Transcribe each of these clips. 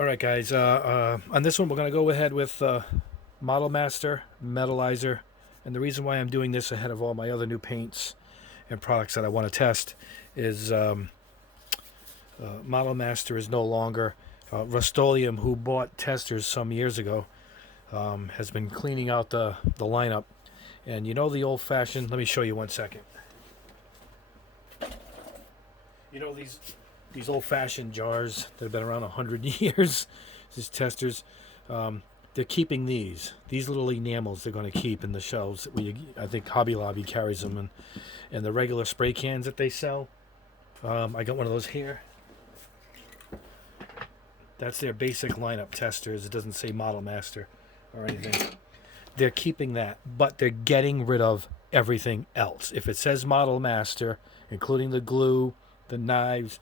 All right, guys. On this one, we're going to go ahead with Model Master, Metalizer. And the reason why I'm doing this ahead of all my other new paints and products that I want to test is Model Master is no longer. Rust-Oleum, who bought Testors some years ago, has been cleaning out the lineup. And you know the old-fashioned... Let me show you 1 second. You know these old-fashioned jars that have been around 100 years, these Testors, they're keeping these little enamels. They're going to keep in the shelves. I think Hobby Lobby carries them, and the regular spray cans that they sell. I got one of those here. That's their basic lineup Testors. It doesn't say Model Master or anything. They're keeping that, but they're getting rid of everything else. If it says Model Master, including the glue, the knives,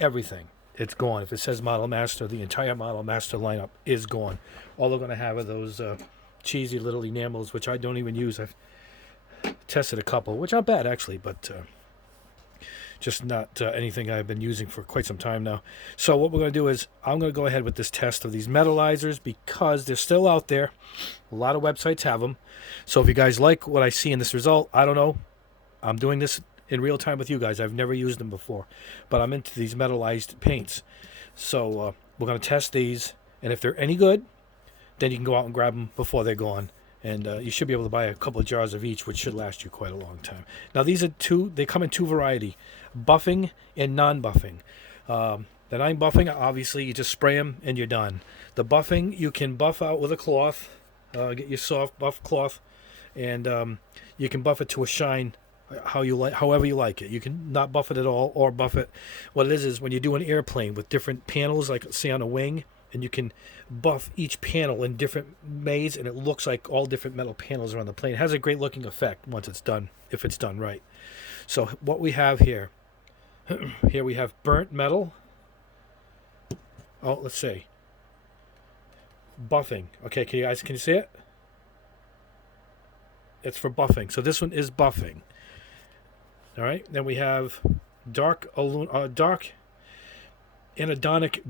everything, it's gone. If it says Model Master, the entire Model Master lineup is gone. All they're going to have are those cheesy little enamels, which I don't even use. I've tested a couple, which aren't bad actually, but just not anything I've been using for quite some time now. So what we're going to do is I'm going to go ahead with this test of these metalizers because they're still out there. A lot of websites have them. So if you guys like what I see in this result, I don't know. I'm doing this in real time with you guys. I've never used them before, but I'm into these metalized paints. So we're going to test these, and if they're any good, then you can go out and grab them before they're gone. And you should be able to buy a couple of jars of each, which should last you quite a long time. Now, these are they come in two variety, buffing and non-buffing. The non-buffing, obviously, you just spray them and you're done. The buffing, you can buff out with a cloth, get your soft buff cloth, and you can buff it to a shine however you like it. You can not buff it at all or buff it. What it is when you do an airplane with different panels, like say on a wing, and you can buff each panel in different ways, and it looks like all different metal panels are on the plane. It has a great looking effect once it's done, if it's done right. So what we have here, here we have burnt metal. Oh, let's see. Buffing. Okay, can you see it? It's for buffing. So this one is buffing. All right. Then we have dark Anodinic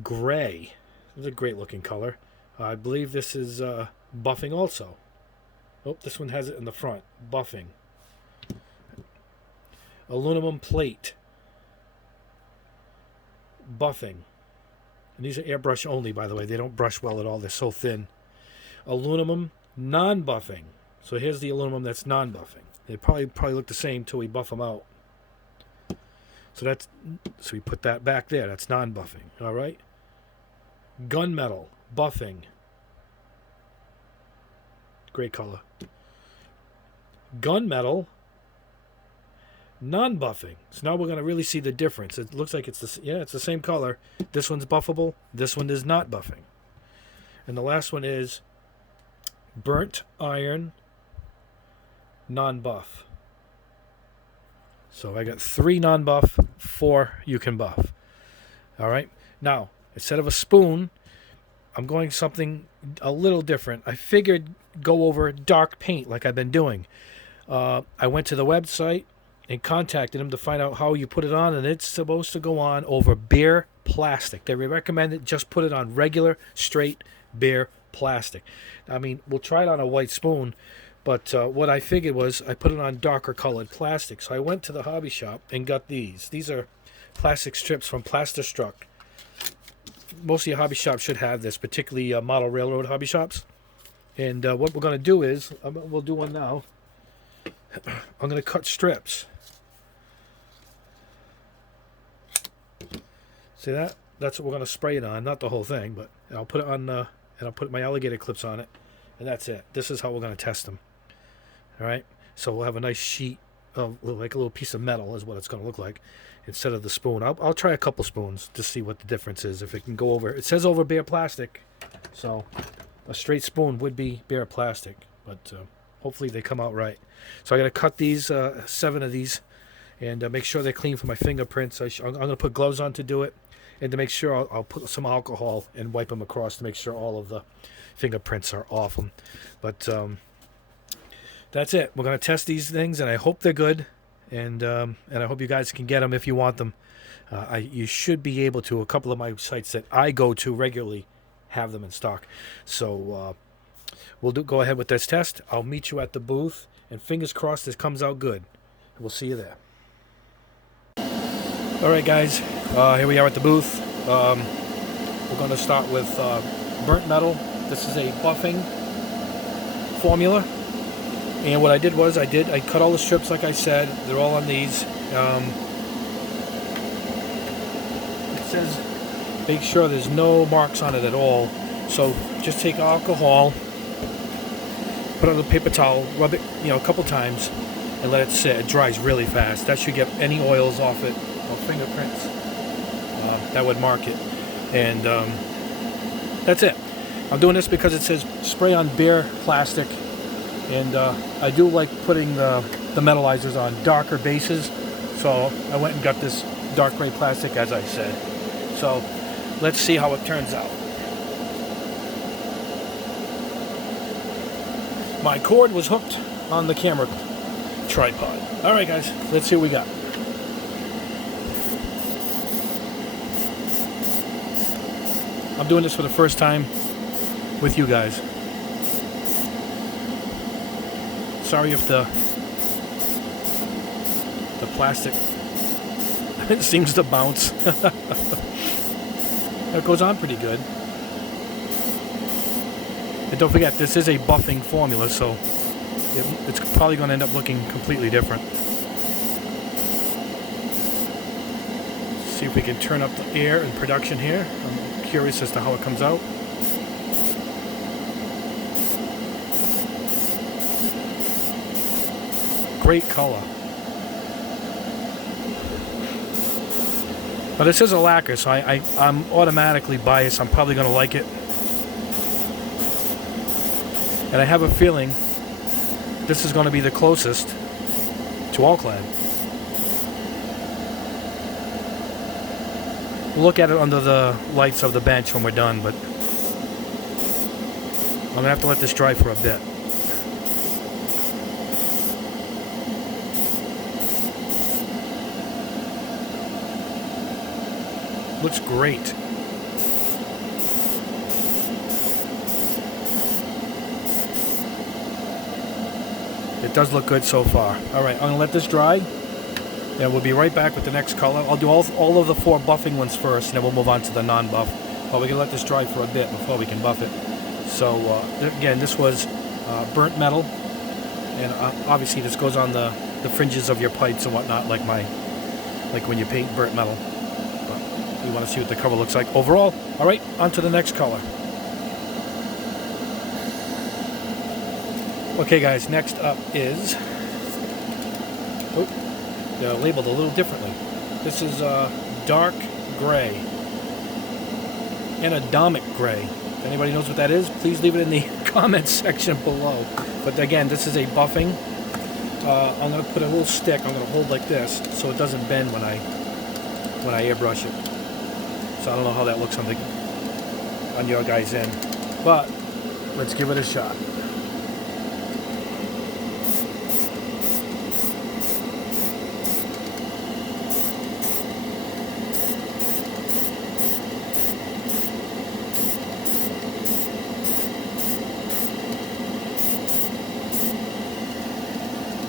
gray. This is a great looking color. I believe this is buffing also. Oh, this one has it in the front. Buffing. Aluminum plate. Buffing. And these are airbrush only, by the way. They don't brush well at all. They're so thin. Aluminum non-buffing. So here's the aluminum that's non-buffing. They probably look the same till we buff them out. So we put that back there. That's non-buffing. All right. Gunmetal buffing. Great color. Gunmetal non-buffing. So now we're going to really see the difference. It looks like it's the same color. This one's buffable. This one is not buffing. And the last one is burnt iron non-buff. So I got 3 non-buff, 4 you can buff. All right. Now, instead of a spoon, I'm going something a little different. I figured go over dark paint like I've been doing. I went to the website and contacted them to find out how you put it on, and it's supposed to go on over bare plastic. They recommend it just put it on regular, straight, bare plastic. I mean, we'll try it on a white spoon, but what I figured was I put it on darker colored plastic. So I went to the hobby shop and got these. These are plastic strips from Plastistruck. Most of your hobby shops should have this, particularly model railroad hobby shops. And what we're going to do is, we'll do one now. I'm going to cut strips. See that? That's what we're going to spray it on. Not the whole thing, but I'll put it on, and I'll put my alligator clips on it. And that's it. This is how we're going to test them. All right? So we'll have a nice sheet of, like a little piece of metal is what it's going to look like, instead of the spoon. I'll try a couple spoons to see what the difference is, if it can go over. It says over bare plastic, so a straight spoon would be bare plastic, but hopefully they come out right. So I got to cut these 7 of these and make sure they're clean for my fingerprints. I'm going to put gloves on to do it, and to make sure I'll put some alcohol and wipe them across to make sure all of the fingerprints are off them. But that's it. We're going to test these things, and I hope they're good. And I hope you guys can get them if you want them. You should be able to. A couple of my sites that I go to regularly have them in stock. So we'll go ahead with this test. I'll meet you at the booth, and fingers crossed this comes out good. We'll see you there. All right, guys, here we are at the booth. We're going to start with burnt metal. This is a buffing formula. And what I did was I cut all the strips like I said. They're all on these. It says make sure there's no marks on it at all. So just take alcohol, put it on a paper towel, rub it a couple times, and let it sit. It dries really fast. That should get any oils off it or fingerprints. That would mark it. And that's it. I'm doing this because it says spray on bare plastic. And I do like putting the metalizers on darker bases, so I went and got this dark gray plastic, as I said. So let's see how it turns out. My cord was hooked on the camera tripod. All right, guys, let's see what we got. I'm doing this for the first time with you guys. Sorry if the plastic it seems to bounce. It goes on pretty good. And don't forget, this is a buffing formula, so it's probably going to end up looking completely different. See if we can turn up the air in production here. I'm curious as to how it comes out. Great color. But this is a lacquer, so I'm automatically biased. I'm probably going to like it. And I have a feeling this is going to be the closest to Alclad. We'll look at it under the lights of the bench when we're done, but I'm going to have to let this dry for a bit. Looks great. It does look good so far. All right, I'm going to let this dry, and we'll be right back with the next color. I'll do all of the 4 buffing ones first, and then we'll move on to the non-buff. But we're going to let this dry for a bit before we can buff it. So, again, this was burnt metal, and obviously this goes on the fringes of your pipes and whatnot, like when you paint burnt metal. You want to see what the cover looks like overall. All right, on to the next color. Okay, guys, next up is... Oh, they're labeled a little differently. This is dark gray. Anodinic gray. If anybody knows what that is, please leave it in the comments section below. But again, this is a buffing. I'm going to put a little stick. I'm going to hold like this so it doesn't bend when I airbrush it. So I don't know how that looks on your guys' end, but let's give it a shot.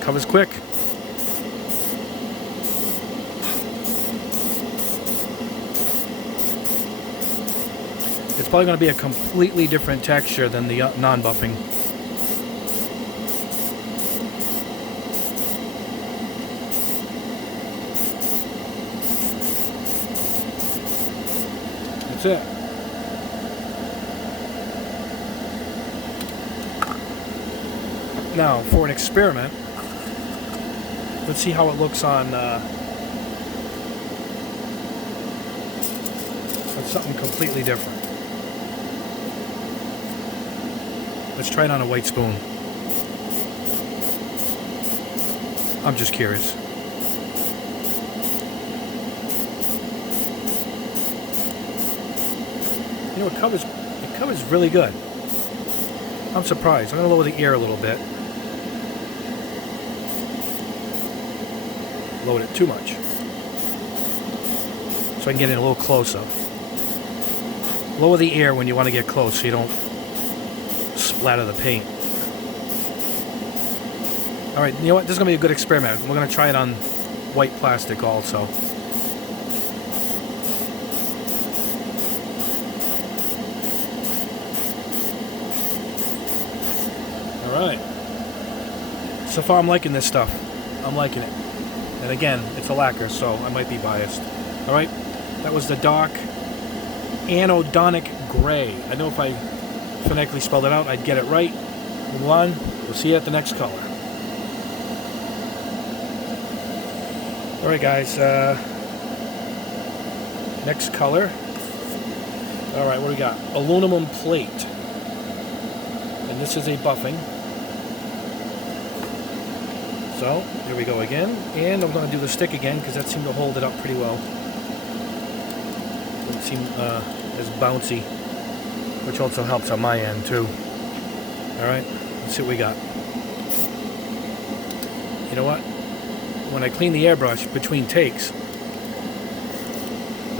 Cover's quick. It's probably going to be a completely different texture than the non-buffing. That's it. Now, for an experiment, let's see how it looks on something completely different. Let's try it on a white spoon. I'm just curious. You know, it covers really good. I'm surprised. I'm going to lower the air a little bit. Load it too much. So I can get in a little closer. Lower the air when you want to get close so you don't splatter the paint. Alright, you know what? This is going to be a good experiment. We're going to try it on white plastic also. Alright. So far I'm liking this stuff. I'm liking it. And again, it's a lacquer, so I might be biased. Alright, that was the dark Anodinic gray. I know if I phonetically spelled it out, I'd get it right. Move on. We'll see you at the next color. Alright guys, next color. Alright, what do we got? Aluminum plate. And this is a buffing. So, here we go again. And I'm going to do the stick again because that seemed to hold it up pretty well. Doesn't seem as bouncy, which also helps on my end too. Alright, let's see what we got. You know what? When I clean the airbrush between takes,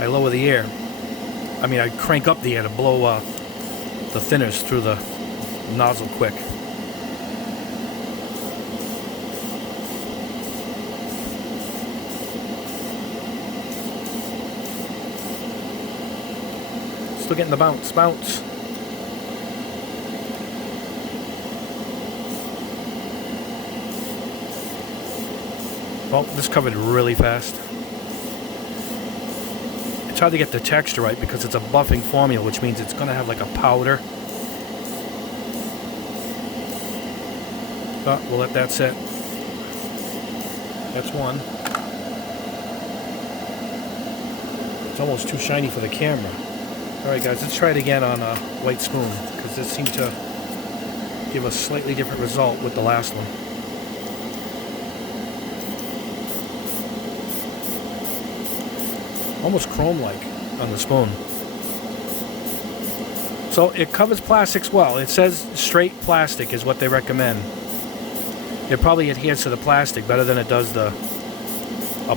I lower the air. I mean, I crank up the air to blow the thinners through the nozzle quick. Still getting the bounce. Well, this covered really fast. It's hard to get the texture right because it's a buffing formula, which means it's going to have like a powder. But we'll let that set. That's one. It's almost too shiny for the camera. Alright guys, let's try it again on a white spoon, because this seemed to give a slightly different result with the last one. Almost chrome-like on the spoon. So it covers plastics well. It says straight plastic is what they recommend. It probably adheres to the plastic better than it does a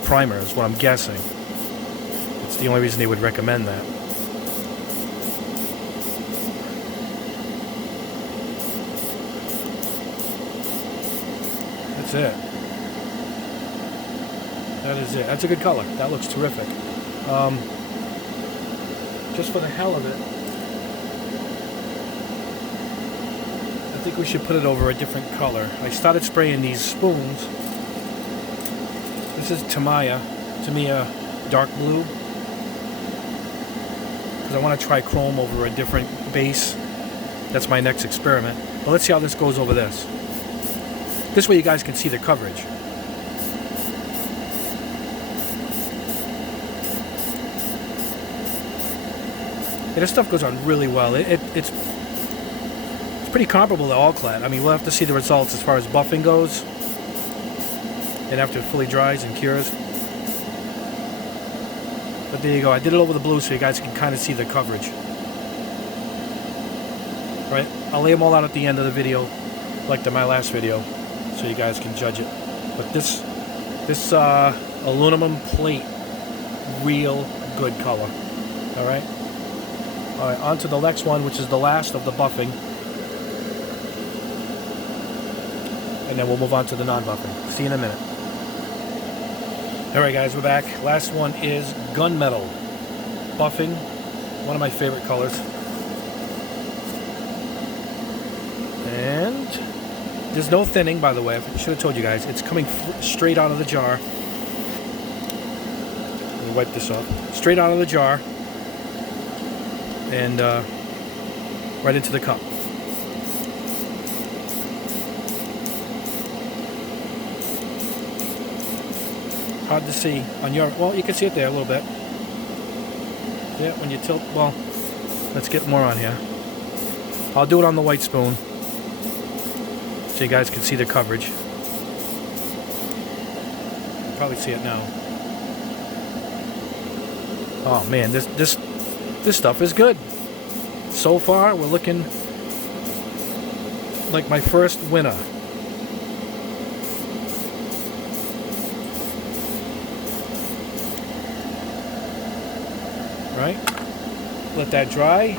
primer, is what I'm guessing. It's the only reason they would recommend that. That's it. That is it. That's a good color. That looks terrific. Just for the hell of it, I think we should put it over a different color. I started spraying these spoons. This is Tamiya dark blue, because I want to try chrome over a different base. That's my next experiment. But let's see how this goes over this. This way you guys can see the coverage. Yeah, this stuff goes on really well. It's pretty comparable to Alclad. I mean, we'll have to see the results as far as buffing goes, and after it fully dries and cures. But there you go. I did it over the blue so you guys can kind of see the coverage. All right, I'll lay them all out at the end of the video, like my last video, so you guys can judge it. But this aluminum plate, real good color. All right. All right, on to the next one, which is the last of the buffing. And then we'll move on to the non-buffing. See you in a minute. All right, guys, we're back. Last one is Gunmetal. Buffing, one of my favorite colors. And there's no thinning, by the way. I should have told you guys. It's coming straight out of the jar. Let me wipe this off. Straight out of the jar. And right into the cup. Hard to see on your, well, you can see it there a little bit. Yeah, when you tilt, well, let's get more on here. I'll do it on the white spoon so you guys can see the coverage. You'll probably see it now. Oh man, this stuff is good. So far, we're looking like my first winner. Right? let that dry.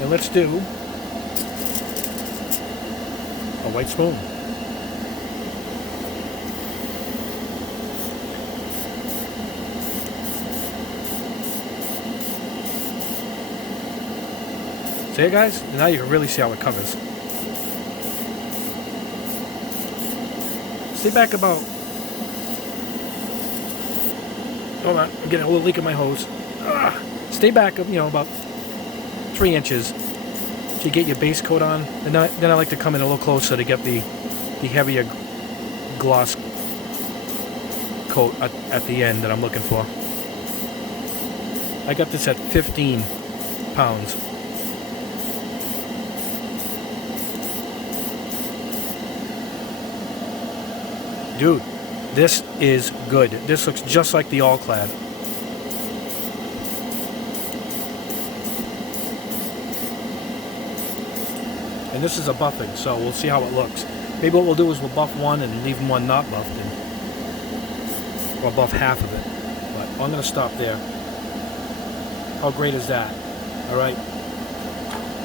And let's do a white spoon. See it, guys? Now you can really see how it covers. Stay back about... Hold on, I'm getting a little leak in my hose. Stay back, about 3 inches to get your base coat on. And then I like to come in a little closer to get the heavier gloss coat at the end that I'm looking for. I got this at 15 pounds. Dude, this is good. This looks just like the Alclad. And this is a buffing, so we'll see how it looks. Maybe what we'll do is we'll buff one and leave one not buffed, or buff half of it. But I'm going to stop there. How great is that? All right.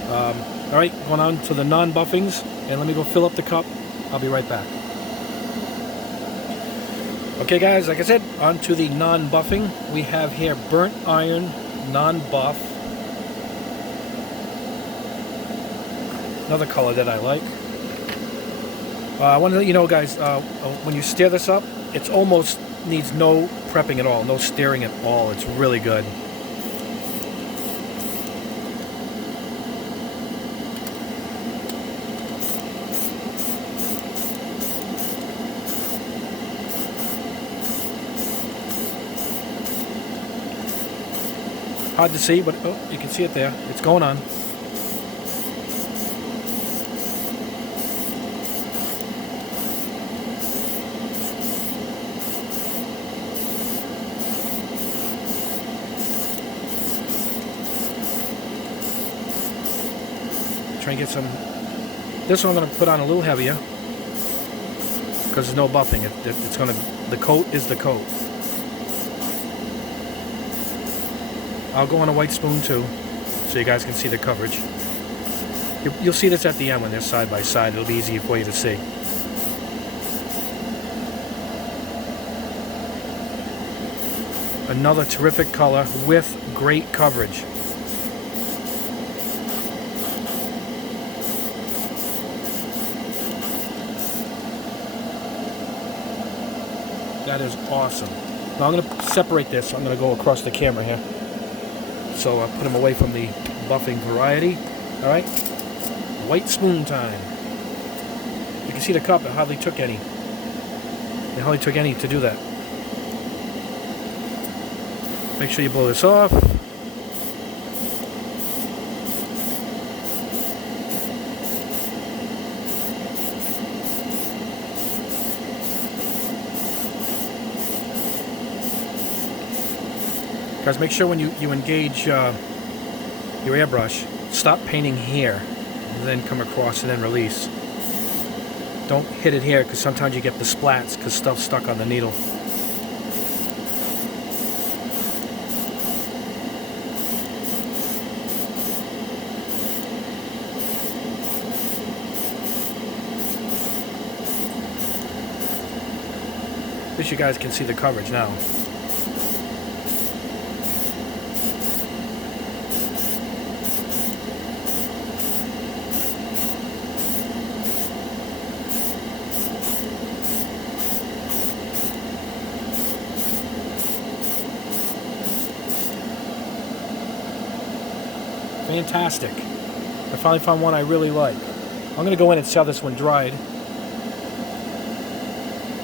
All right, going on to the non-buffings, and let me go fill up the cup. I'll be right back. Okay, guys, like I said, on to the non-buffing. We have here burnt iron, non-buff. Another color that I like. I want to let you know, guys, when you stir this up, it almost needs no prepping at all, no stirring at all. It's really good. Hard to see, but oh, you can see it there. It's going on. Try and get some. This one I'm going to put on a little heavier because there's no buffing. It's going to. The coat is the coat. I'll go on a white spoon too, so you guys can see the coverage. You'll see this at the end when they're side by side. It'll be easy for you to see. Another terrific color with great coverage. That is awesome. Now I'm going to separate this. I'm going to go across the camera here. So I'll put them away from the buffing variety. All right, white spoon time. You can see the cup. It hardly took any. It hardly took any to do that. Make sure you blow this off. Guys, make sure when you engage your airbrush, stop painting here, and then come across and then release. Don't hit it here, because sometimes you get the splats, because stuff's stuck on the needle. At least you guys can see the coverage now. Fantastic. I finally found one I really like. I'm going to go in and see how this one dried.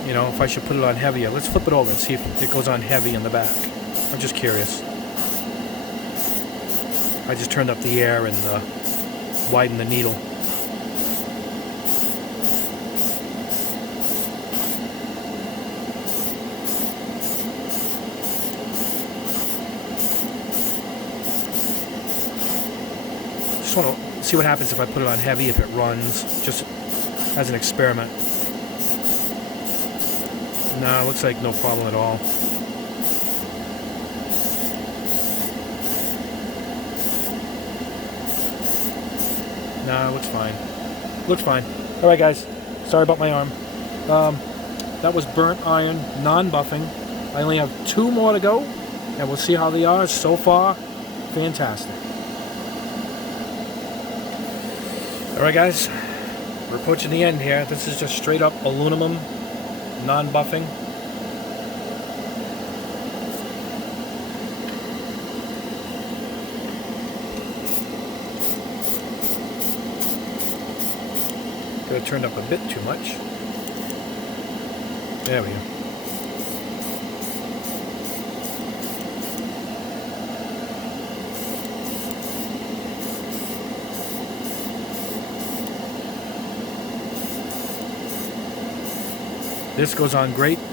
You know, if I should put it on heavier. Let's flip it over and see if it goes on heavy in the back. I'm just curious. I just turned up the air and widened the needle. Just want to see what happens if I put it on heavy, if it runs, just as an experiment. No, it looks like no problem at all. Nah, it looks fine. Looks fine. All right, guys. Sorry about my arm. That was burnt iron, non-buffing. I only have 2 more to go, and we'll see how they are. So far, fantastic. All right, guys. We're approaching the end here. This is just straight up aluminum, non-buffing. Could have turned up a bit too much. There we go. This goes on great. It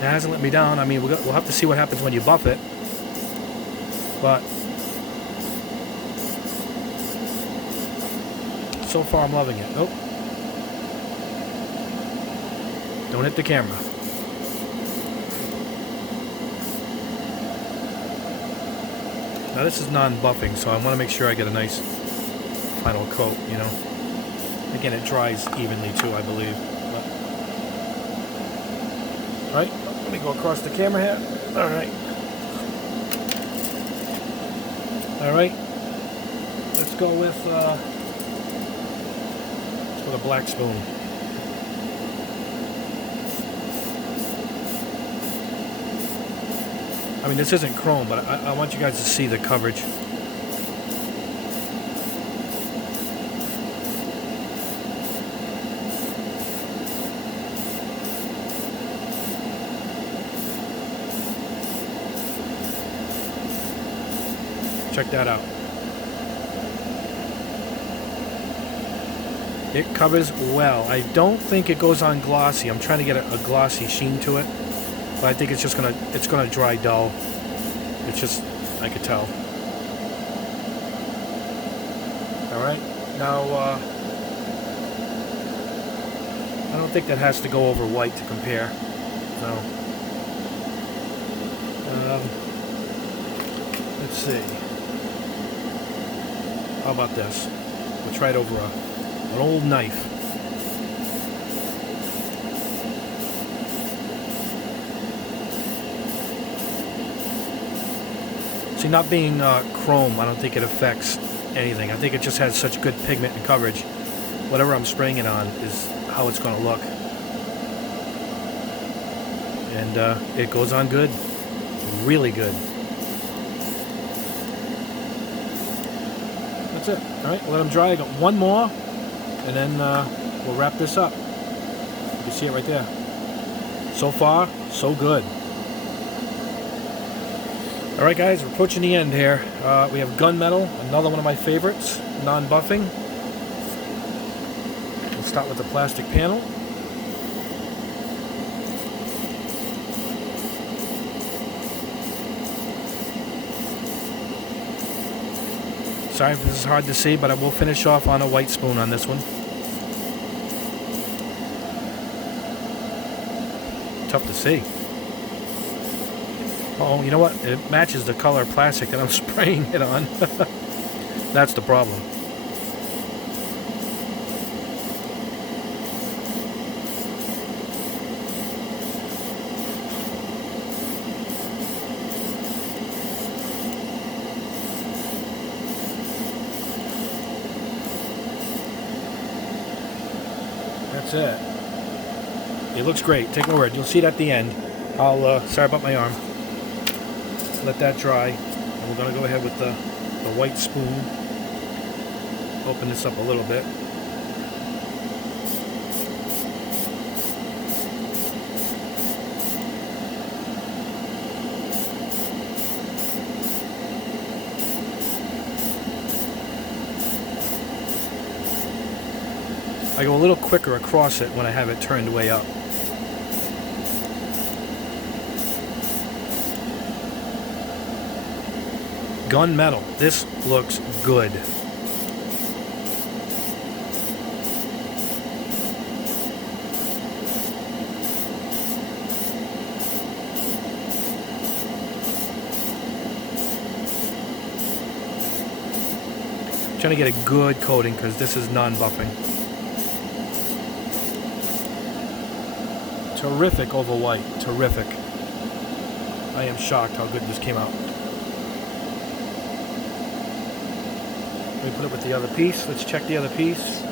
hasn't let me down. I mean, we'll have to see what happens when you buff it. But so far, I'm loving it. Oh. Don't hit the camera. Now, this is non-buffing, so I want to make sure I get a nice final coat, you know. Again, it dries evenly, too, I believe. But... all right, let me go across the camera here. All right. All right. Let's go with a black spoon. I mean, this isn't chrome, but I want you guys to see the coverage. Check that out. It covers well. I don't think it goes on glossy. I'm trying to get a glossy sheen to it, but I think it's just gonna dry dull. It's just, I could tell. All right, now I don't think that has to go over white to compare. No. Let's see. How about this? We'll try it over an old knife. See, not being chrome, I don't think it affects anything. I think it just has such good pigment and coverage. Whatever I'm spraying it on is how it's going to look. And it goes on good. Really good. That's it. All right, let them dry. I got one more, and then we'll wrap this up. You can see it right there. So far, so good. All right, guys, we're approaching the end here. We have Gunmetal, another one of my favorites, non-buffing. We'll start with the plastic panel. Sorry if this is hard to see, but I will finish off on a white spoon on this one. Tough to see. Oh, you know what? It matches the color plastic that I'm spraying it on. That's the problem. That's it. It looks great. Take my word. You'll see it at the end. Sorry about my arm. Let that dry. And we're going to go ahead with the white spoon. Open this up a little bit. I go a little quicker across it when I have it turned way up. Gunmetal. This looks good. trying to get a good coating because this is non-buffing. Terrific over white. Terrific. I am shocked how good this came out. Let me put it with the other piece. Let's check the other piece.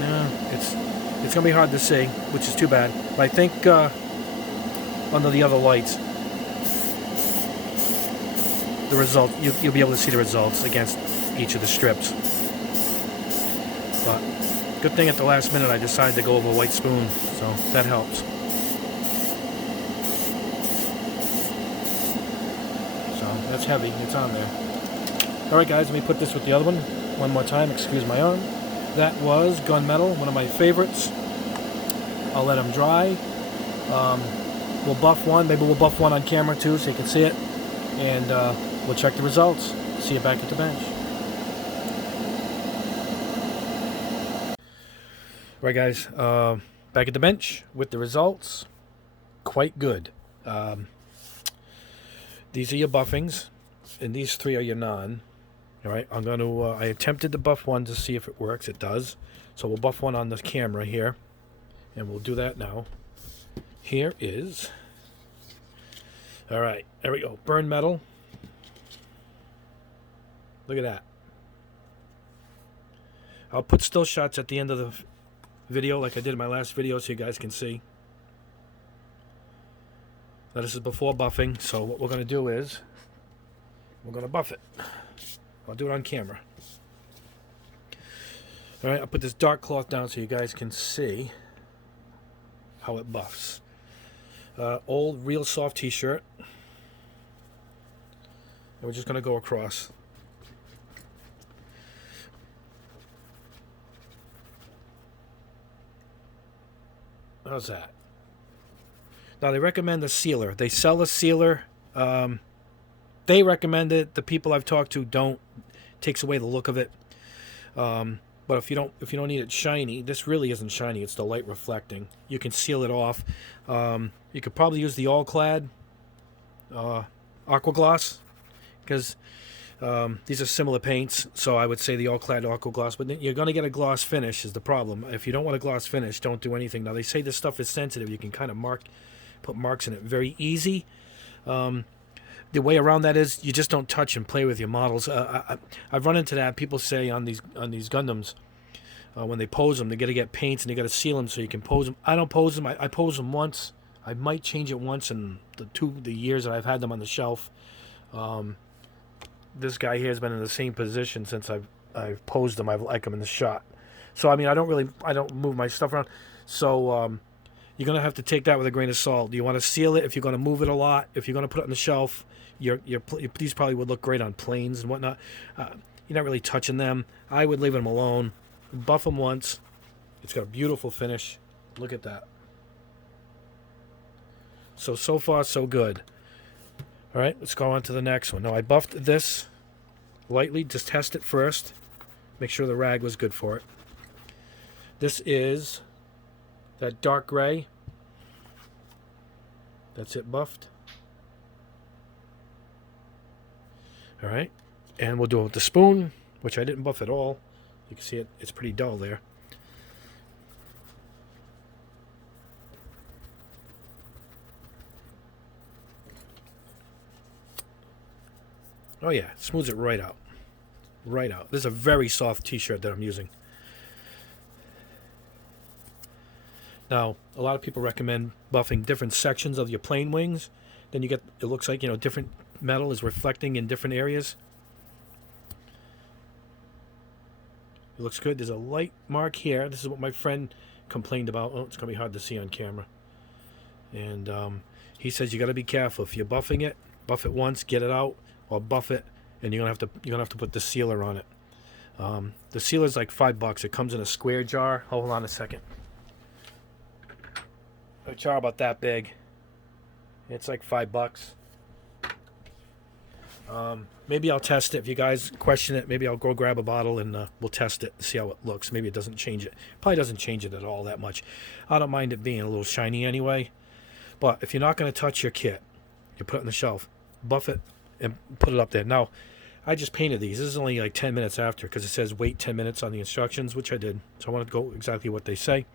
No, it's going to be hard to see, which is too bad. But I think under the other lights, the result, you'll be able to see the results against each of the strips. But good thing at the last minute I decided to go over white spoon, so that helps. So that's heavy, it's on there. Alright guys, let me put this with the other one more time, excuse my arm. That was Gunmetal, one of my favorites. I'll let them dry. We'll buff one, maybe we'll buff one on camera too so you can see it. And we'll check the results. See you back at the bench. Right guys, back at the bench with the results. Quite good. These are your buffings, and these three are your non. Alright, I'm going to, I attempted to buff one to see if it works. It does. So we'll buff one on the camera here, and we'll do that now. Here is, alright, there we go, burn metal. Look at that. I'll put still shots at the end of the video like I did in my last video so you guys can see. Now this is before buffing, so what we're going to do is we're going to buff it. I'll do it on camera. Alright, I'll put this dark cloth down so you guys can see how it buffs. Old real soft t-shirt. And we're just going to go across. How's that? Now they recommend a sealer. They sell a sealer. They recommend it. The people I've talked to don't. Takes away the look of it. But if you don't need it shiny, this really isn't shiny. It's the light reflecting. You can seal it off. You could probably use the Alclad Aqua Gloss because these are similar paints. So I would say the Alclad Aqua Gloss. But you're going to get a gloss finish is the problem. If you don't want a gloss finish, don't do anything. Now they say this stuff is sensitive. You can kind of put marks in it very easy. The way around that is you just don't touch and play with your models. I've run into that. People say on these Gundams, when they pose them, they got to get paints and they got to seal them so you can pose them. I don't pose them. I pose them once. I might change it once in the years that I've had them on the shelf. This guy here has been in the same position since I've posed them. I like them in the shot. So I mean, I don't move my stuff around. So you're gonna have to take that with a grain of salt. You want to seal it if you're gonna move it a lot. If you're gonna put it on the shelf. These probably would look great on planes and whatnot. You're not really touching them. I would leave them alone. Buff them once. It's got a beautiful finish. Look at that. So far, so good. All right, let's go on to the next one. Now, I buffed this lightly. Just test it first. Make sure the rag was good for it. This is that dark gray. That's it buffed. All right, and we'll do it with the spoon, which I didn't buff at all. You can see it; it's pretty dull there. Oh yeah, it smooths it right out, right out. This is a very soft T-shirt that I'm using. Now, a lot of people recommend buffing different sections of your plane wings. Then you get, it looks like, different metal is reflecting in different areas. It looks good. There's a light mark here. This is what my friend complained about. Oh, it's going to be hard to see on camera. And he says you got to be careful. If you're buffing it, buff it once, get it out, or buff it, and you're gonna have to put the sealer on it. The sealer's like $5. It comes in a square jar. Hold on a second. A jar about that big. It's like $5. Maybe I'll test it. If you guys question it, maybe I'll go grab a bottle and we'll test it and see how it looks. Maybe it doesn't change it. Probably doesn't change it at all that much. I don't mind it being a little shiny anyway. But if you're not going to touch your kit, you put it on the shelf, buff it, and put it up there. Now, I just painted these. This is only like 10 minutes after because it says wait 10 minutes on the instructions, which I did. So I wanted to go exactly what they say.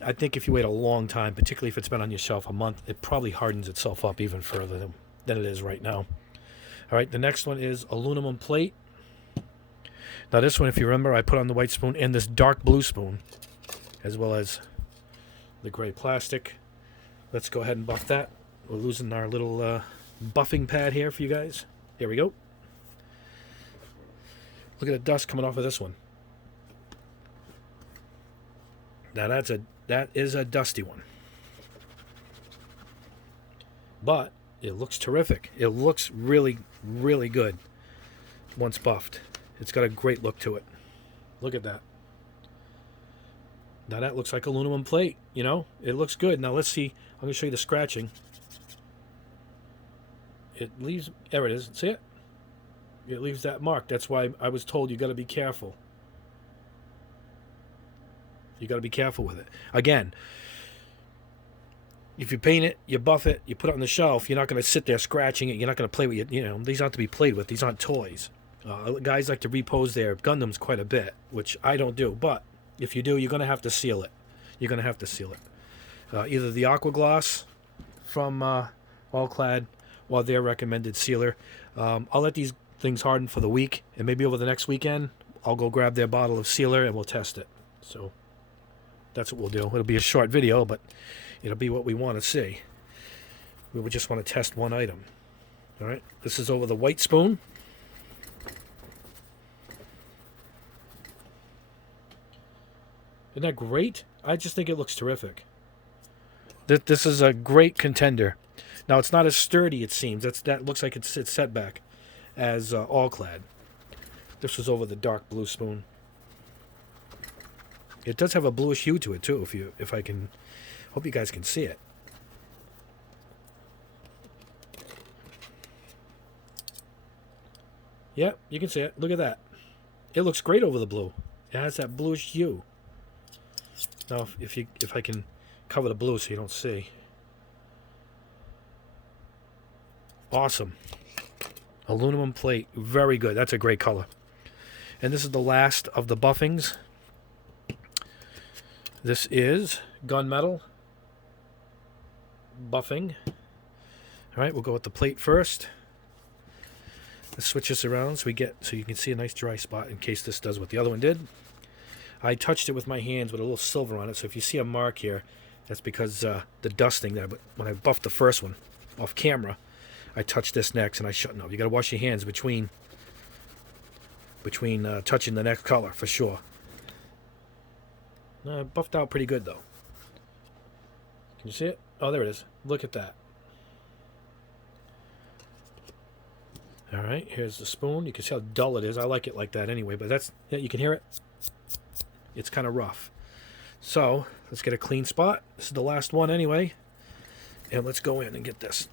I think if you wait a long time, particularly if it's been on your shelf a month, it probably hardens itself up even further than it is right now. All right, the next one is aluminum plate. Now this one, if you remember, I put on the white spoon and this dark blue spoon, as well as the gray plastic. Let's go ahead and buff that. We're losing our little buffing pad here for you guys. Here we go. Look at the dust coming off of this one. Now that is a dusty one. But it looks terrific. It looks really, really good once buffed. It's got a great look to it. Look at that. Now that looks like aluminum plate, you know? It looks good. Now let's see. I'm going to show you the scratching. It leaves, there it is. See it? It leaves that mark. That's why I was told you got to be careful. You got to be careful with it. Again, if you paint it, you buff it, you put it on the shelf, you're not going to sit there scratching it. You're not going to play with it. You know, these aren't to be played with. These aren't toys. Guys like to repose their Gundams quite a bit, which I don't do. But if you do, you're going to have to seal it. You're going to have to seal it. Either the Aqua Gloss from Alclad or their recommended sealer. I'll let these things harden for the week, and maybe over the next weekend, I'll go grab their bottle of sealer and we'll test it. So that's what we'll do. It'll be a short video, but it'll be what we want to see. We would just want to test one item. All right, this is over the white spoon. Isn't that great? I just think it looks terrific. This is a great contender. Now, it's not as sturdy, it seems. That looks like it's set back as Alclad. This was over the dark blue spoon. It does have a bluish hue to it, too, if I can... Hope you guys can see it. Yep, you can see it. Look at that. It looks great over the blue. It has that bluish hue. Now, if I can cover the blue so you don't see. Awesome. Aluminum plate. Very good. That's a great color. And this is the last of the buffings. This is Gunmetal buffing. All right, we'll go with the plate first. Let's switch this around so you can see a nice dry spot in case this does what the other one did. I touched it with my hands with a little silver on it, so if you see a mark here, that's because the dusting there. But when I buffed the first one off camera, I touched this next, and I shouldn't have. You got to wash your hands between touching the next color for sure. Buffed out pretty good though. Can you see it? Oh, there it is. Look at that. All right, here's the spoon. You can see how dull it is. I like it like that anyway, but yeah, you can hear it. It's kind of rough. So let's get a clean spot. This is the last one anyway. And let's go in and get this.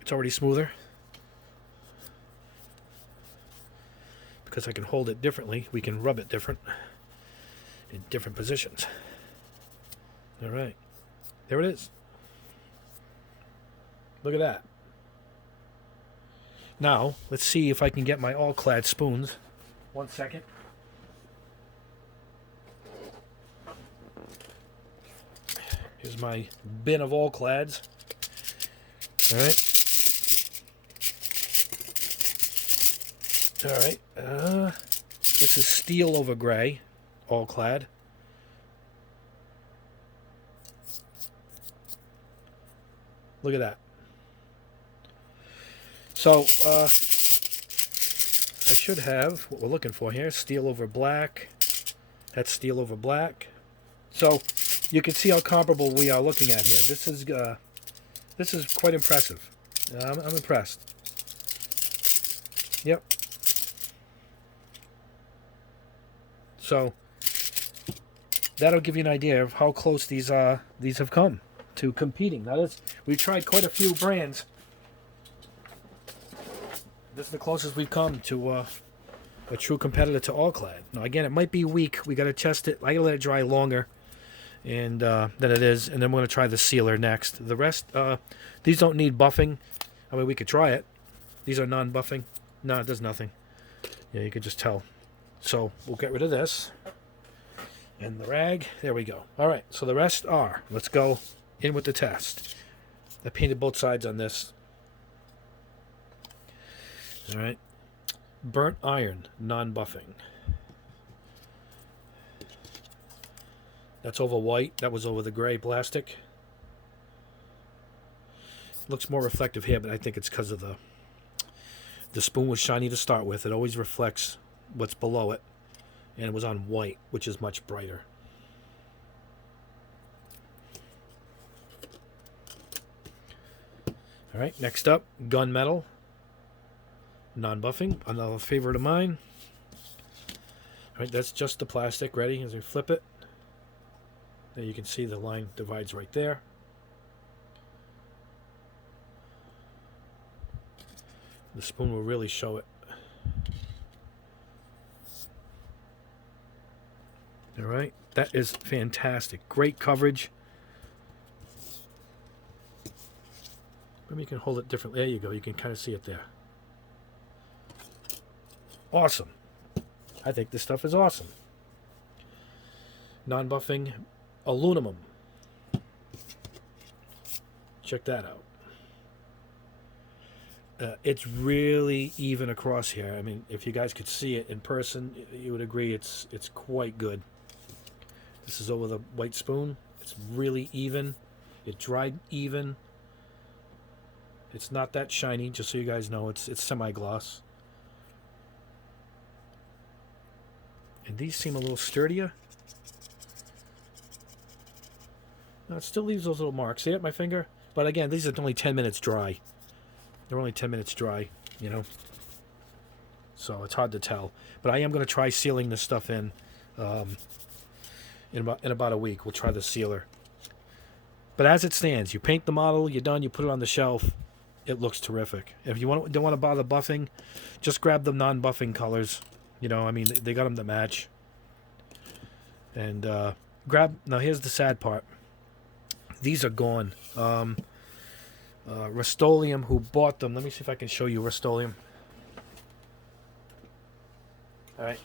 It's already smoother. Because I can hold it differently, we can rub it different in different positions. All right. There it is. Look at that. Now, let's see if I can get my Alclad spoons. 1 second. Here's my bin of Alclads. All right. All right. This is steel over gray, Alclad. Look at that. So, I should have what we're looking for here. Steel over black. That's steel over black. So, you can see how comparable we are looking at here. This is quite impressive. I'm impressed. Yep. So, that'll give you an idea of how close these have come to competing. Now, we've tried quite a few brands. This is the closest we've come to a true competitor to Alclad. Now, again, it might be weak. We got to test it. I got to let it dry longer than it is, and then we're going to try the sealer next. The rest, these don't need buffing. I mean, we could try it. These are non-buffing. No, it does nothing. Yeah, you could just tell. So we'll get rid of this. And the rag, there we go. All right, so the rest are, let's go in with the test. I painted both sides on this. All right. Burnt iron, non-buffing. That's over white. That was over the gray plastic. Looks more reflective here, but I think it's because of the spoon was shiny to start with. It always reflects what's below it. And it was on white, which is much brighter. All right, next up, gunmetal. Non-buffing, another favorite of mine. All right, that's just the plastic ready as we flip it. There you can see the line divides right there. The spoon will really show it. All right, that is fantastic. Great coverage. Maybe you can hold it differently. There you go. You can kind of see it there. Awesome. I think this stuff is awesome. Non-buffing aluminum. Check that out. It's really even across here. I mean, if you guys could see it in person, you would agree it's quite good. This is over the white spoon. It's really even. It dried even. It's not that shiny, just so you guys know. It's semi-gloss. And these seem a little sturdier. No, it still leaves those little marks. See it, my finger? But again, these are only 10 minutes dry. They're only 10 minutes dry, you know. So it's hard to tell. But I am going to try sealing this stuff in about a week. We'll try the sealer. But as it stands, you paint the model, you're done, you put it on the shelf. It looks terrific. If you don't want to bother buffing, just grab the non-buffing colors. You know, I mean, they got them to match. And now here's the sad part. These are gone. Rust-Oleum, who bought them. Let me see if I can show you Rust-Oleum. All right.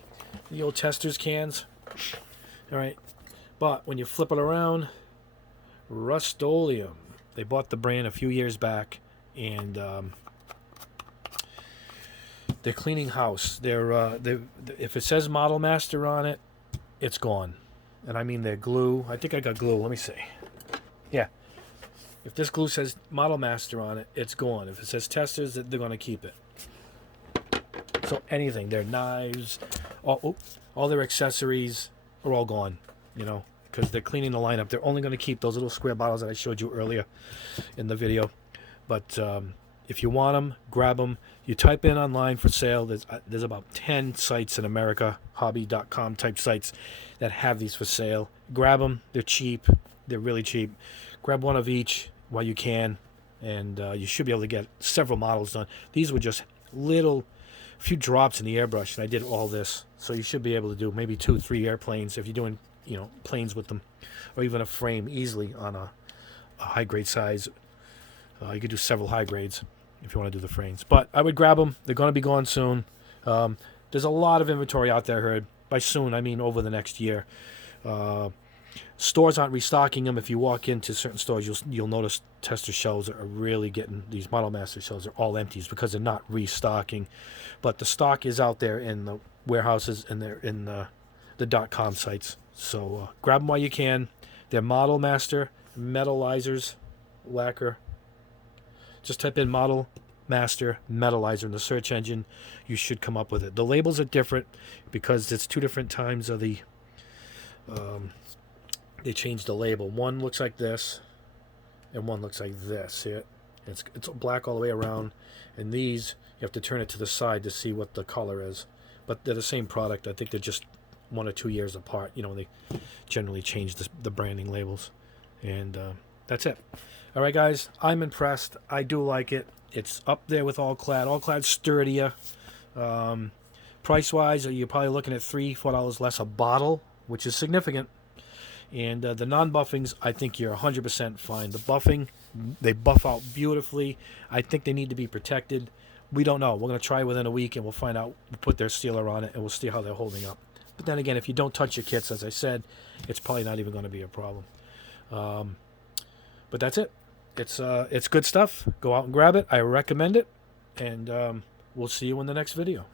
The old Testors cans. All right. But when you flip it around, Rust-Oleum. They bought the brand a few years back. And they're cleaning house. If it says Model Master on it, it's gone. And I mean their glue. I think I got glue. Let me see. Yeah. If this glue says Model Master on it, it's gone. If it says Testors, they're going to keep it. So anything, their knives, all their accessories are all gone, you know, because they're cleaning the lineup. They're only going to keep those little square bottles that I showed you earlier in the video. But if you want them, grab them. You type in online for sale. There's about 10 sites in America, hobby.com type sites, that have these for sale. Grab them. They're cheap. They're really cheap. Grab one of each while you can, and you should be able to get several models done. These were just few drops in the airbrush, and I did all this. So you should be able to do maybe 2-3 airplanes if you're doing, you know, planes with them, or even a frame easily on a high grade size. You could do several high grades if you want to do the frames. But I would grab them. They're going to be gone soon. There's a lot of inventory out there, I heard. By soon, I mean over the next year. Stores aren't restocking them. If you walk into certain stores, you'll notice Tester shelves are really getting, these Model Master shelves are all empties because they're not restocking. But the stock is out there in the warehouses and they're in the .com sites. So grab them while you can. They're Model Master Metalizers lacquer. Just type in Model Master Metalizer in the search engine. You should come up with it. The labels are different because it's two different times of the... they changed the label. One looks like this, and one looks like this. See it? It's black all the way around. And these, you have to turn it to the side to see what the color is. But they're the same product. I think they're just 1 or 2 years apart. You know, they generally change the branding labels. And that's it. All right, guys, I'm impressed. I do like it. It's up there with Alclad. Alclad's sturdier. Price-wise, you're probably looking at $3-4 less a bottle, which is significant. And the non-buffings, I think you're 100% fine. The buffing, They buff out beautifully. I think they need to be protected. We don't know. We're going to try within a week, and we'll find out. We'll put their sealer on it, and we'll see how they're holding up. But then again, if you don't touch your kits, as I said, it's probably not even going to be a problem. But that's it. It's good stuff. Go out and grab it. I recommend it. And we'll see you in the next video.